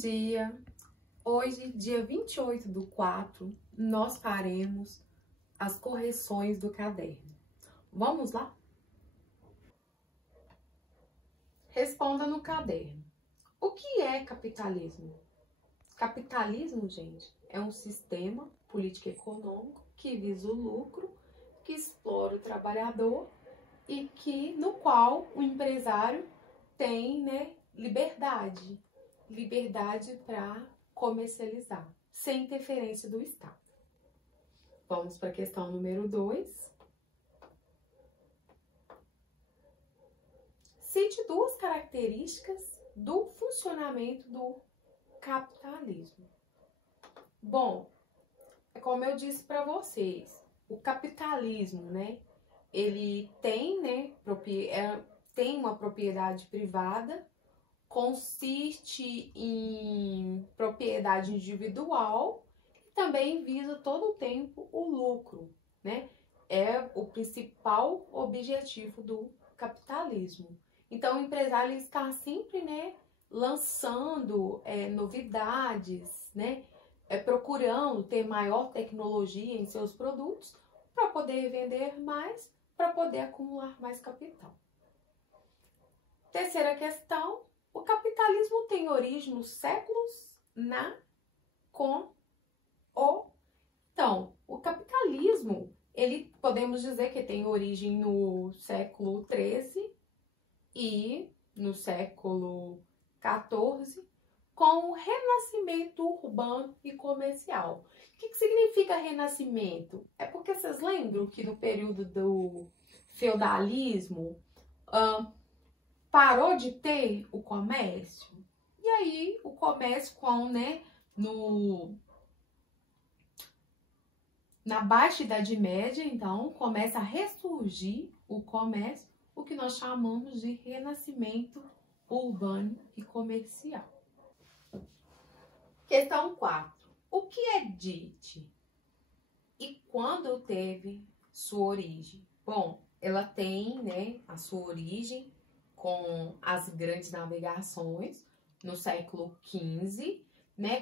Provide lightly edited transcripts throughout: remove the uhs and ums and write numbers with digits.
dia! Hoje, dia 28/4, nós faremos as correções do caderno. Vamos lá? Responda no caderno. O que é capitalismo? Capitalismo, gente, é um sistema político-econômico que visa o lucro, que explora o trabalhador e no qual o empresário tem, liberdade para comercializar, sem interferência do Estado. Vamos para a questão número 2. Cite duas características do funcionamento do capitalismo. Bom, é como eu disse para vocês, o capitalismo, ele tem, tem uma propriedade privada, consiste em propriedade individual e também visa todo o tempo o lucro, É o principal objetivo do capitalismo. Então, o empresário está sempre, lançando novidades, procurando ter maior tecnologia em seus produtos para poder vender mais, para poder acumular mais capital. Terceira questão, o capitalismo tem origem nos séculos Então, o capitalismo, podemos dizer que tem origem no século XIII e no século XIV, com o renascimento urbano e comercial. O que significa renascimento? É porque vocês lembram que no período do feudalismo parou de ter o comércio? E aí o comércio na Baixa Idade Média, então, começa a ressurgir o comércio, o que nós chamamos de renascimento urbano e comercial. Questão 4. O que é DIT? E quando teve sua origem? Bom, ela tem, a sua origem com as grandes navegações no século XV,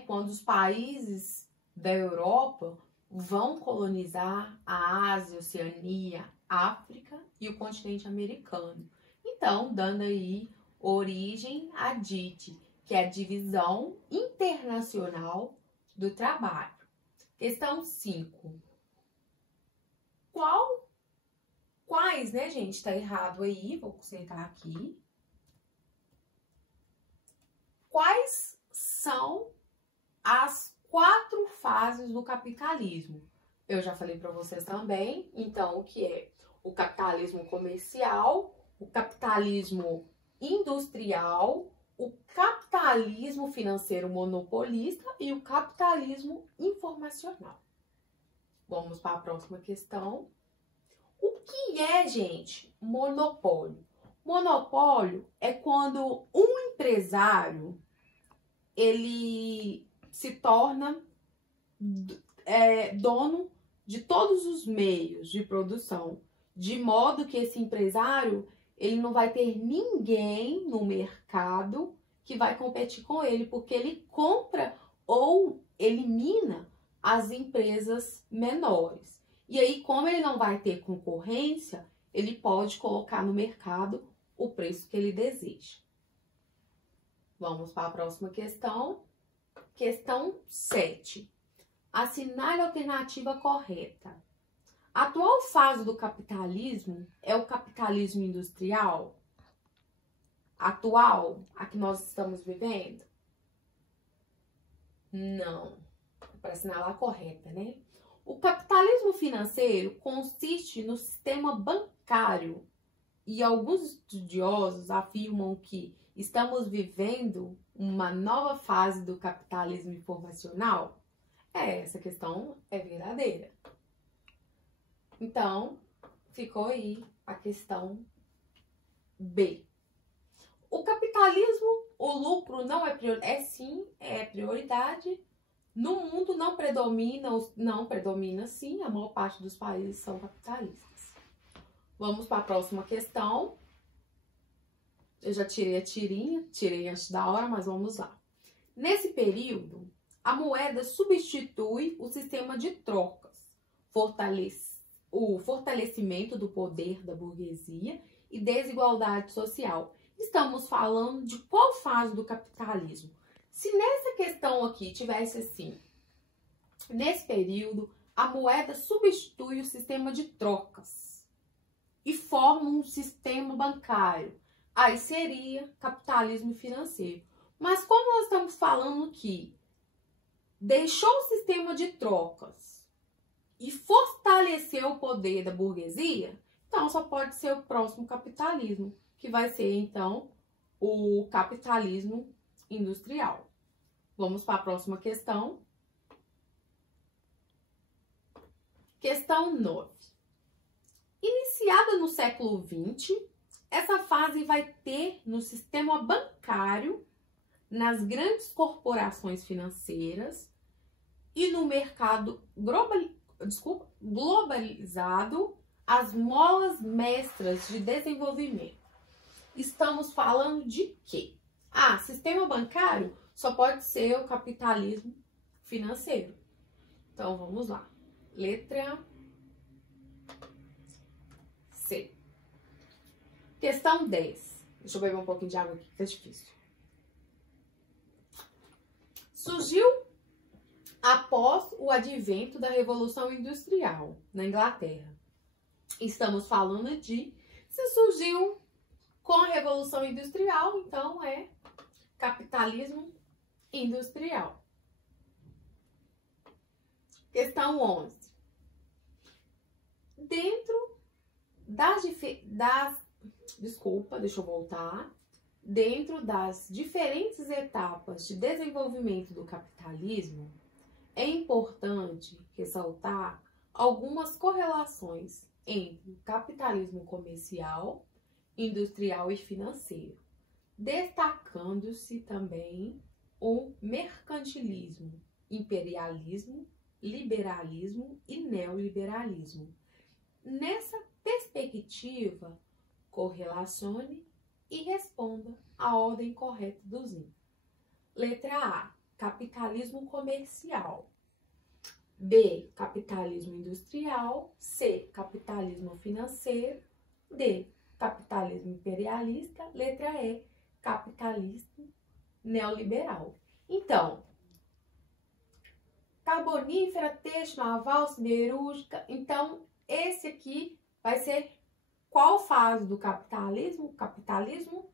quando os países da Europa vão colonizar a Ásia, Oceania, África e o continente americano. Então, dando aí origem à DIT, que é a Divisão Internacional do Trabalho. Questão 5. Quais, gente? Tá errado aí, vou consertar aqui. Quais são as 4 fases do capitalismo? Eu já falei para vocês também, então, o que é o capitalismo comercial, o capitalismo industrial, o capitalismo financeiro monopolista e o capitalismo informacional. Vamos para a próxima questão. O que é, gente, monopólio? Monopólio é quando um empresário ele se torna dono de todos os meios de produção, de modo que esse empresário ele não vai ter ninguém no mercado que vai competir com ele, porque ele compra ou elimina as empresas menores. E aí, como ele não vai ter concorrência, ele pode colocar no mercado o preço que ele deseja. Vamos para a próxima questão. Questão 7. Assinale a alternativa correta. A atual fase do capitalismo é o capitalismo industrial? Atual, a que nós estamos vivendo? Não. Para assinalar a correta, O capitalismo financeiro consiste no sistema bancário e alguns estudiosos afirmam que estamos vivendo uma nova fase do capitalismo informacional? Essa questão é verdadeira. Então, ficou aí a questão B. O capitalismo, o lucro não é prioridade? Sim, é prioridade. No mundo não predomina sim, a maior parte dos países são capitalistas. Vamos para a próxima questão. Eu já tirei a tirinha, tirei antes da hora, mas vamos lá. Nesse período, a moeda substitui o sistema de trocas, o fortalecimento do poder da burguesia e desigualdade social. Estamos falando de qual fase do capitalismo? Se nessa questão aqui tivesse assim, nesse período, a moeda substitui o sistema de trocas e forma um sistema bancário. Aí seria capitalismo financeiro. Mas como nós estamos falando que deixou o sistema de trocas e fortaleceu o poder da burguesia, então só pode ser o próximo capitalismo, que vai ser então o capitalismo industrial. Vamos para a próxima questão. Questão 9. Iniciada no século XX, essa fase vai ter no sistema bancário, nas grandes corporações financeiras e no mercado globalizado, as molas mestras de desenvolvimento. Estamos falando de quê? Sistema bancário só pode ser o capitalismo financeiro. Então, vamos lá. Letra C. Questão 10. Deixa eu beber um pouquinho de água aqui, que tá difícil. Surgiu após o advento da Revolução Industrial na Inglaterra. Estamos falando de se surgiu com a Revolução Industrial, então é capitalismo industrial. Questão 11. Dentro Dentro das diferentes etapas de desenvolvimento do capitalismo, é importante ressaltar algumas correlações entre o capitalismo comercial, industrial e financeiro, destacando-se também o mercantilismo, imperialismo, liberalismo e neoliberalismo. Nessa perspectiva, correlacione e responda a ordem correta dos itens. Letra A, capitalismo comercial. B, capitalismo industrial. C, capitalismo financeiro. D, capitalismo imperialista. Letra E, capitalismo neoliberal. Então, carbonífera, têxtil, naval, siderúrgica. Então, esse aqui vai ser qual fase do capitalismo? Capitalismo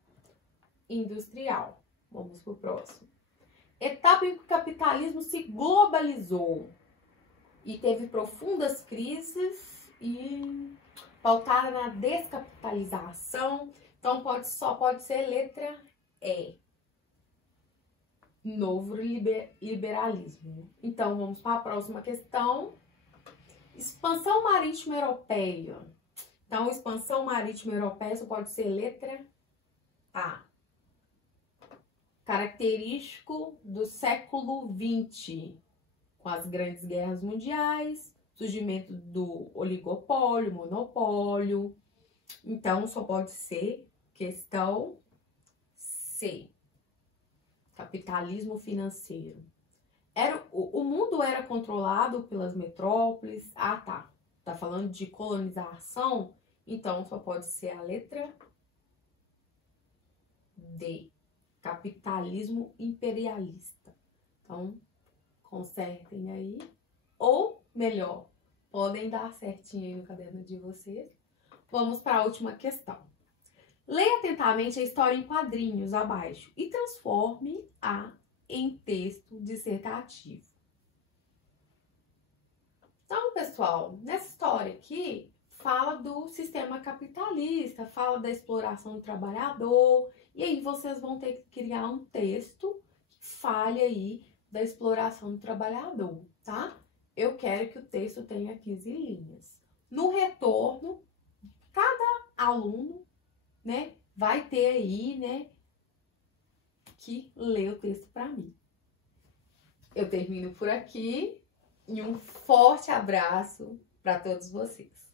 industrial. Vamos para o próximo. Etapa em que o capitalismo se globalizou e teve profundas crises e pautada na descapitalização. Então, só pode ser letra E. Novo liberalismo. Então, vamos para a próxima questão. Expansão marítima europeia. Então, expansão marítima europeia só pode ser letra A. Característico do século XX, com as grandes guerras mundiais, surgimento do oligopólio, monopólio. Então, só pode ser questão C. Capitalismo financeiro. O mundo era controlado pelas metrópoles. Tá falando de colonização? Então, só pode ser a letra D. Capitalismo imperialista. Então, consertem aí. Ou, melhor, podem dar certinho aí no caderno de vocês. Vamos para a última questão. Leia atentamente a história em quadrinhos abaixo e transforme-a em texto dissertativo. Então, pessoal, nessa história aqui, fala do sistema capitalista, fala da exploração do trabalhador, e aí vocês vão ter que criar um texto que fale aí da exploração do trabalhador, tá? Eu quero que o texto tenha 15 linhas. No retorno, cada aluno, né, vai ter aí, né, que ler o texto para mim. Eu termino por aqui e um forte abraço para todos vocês.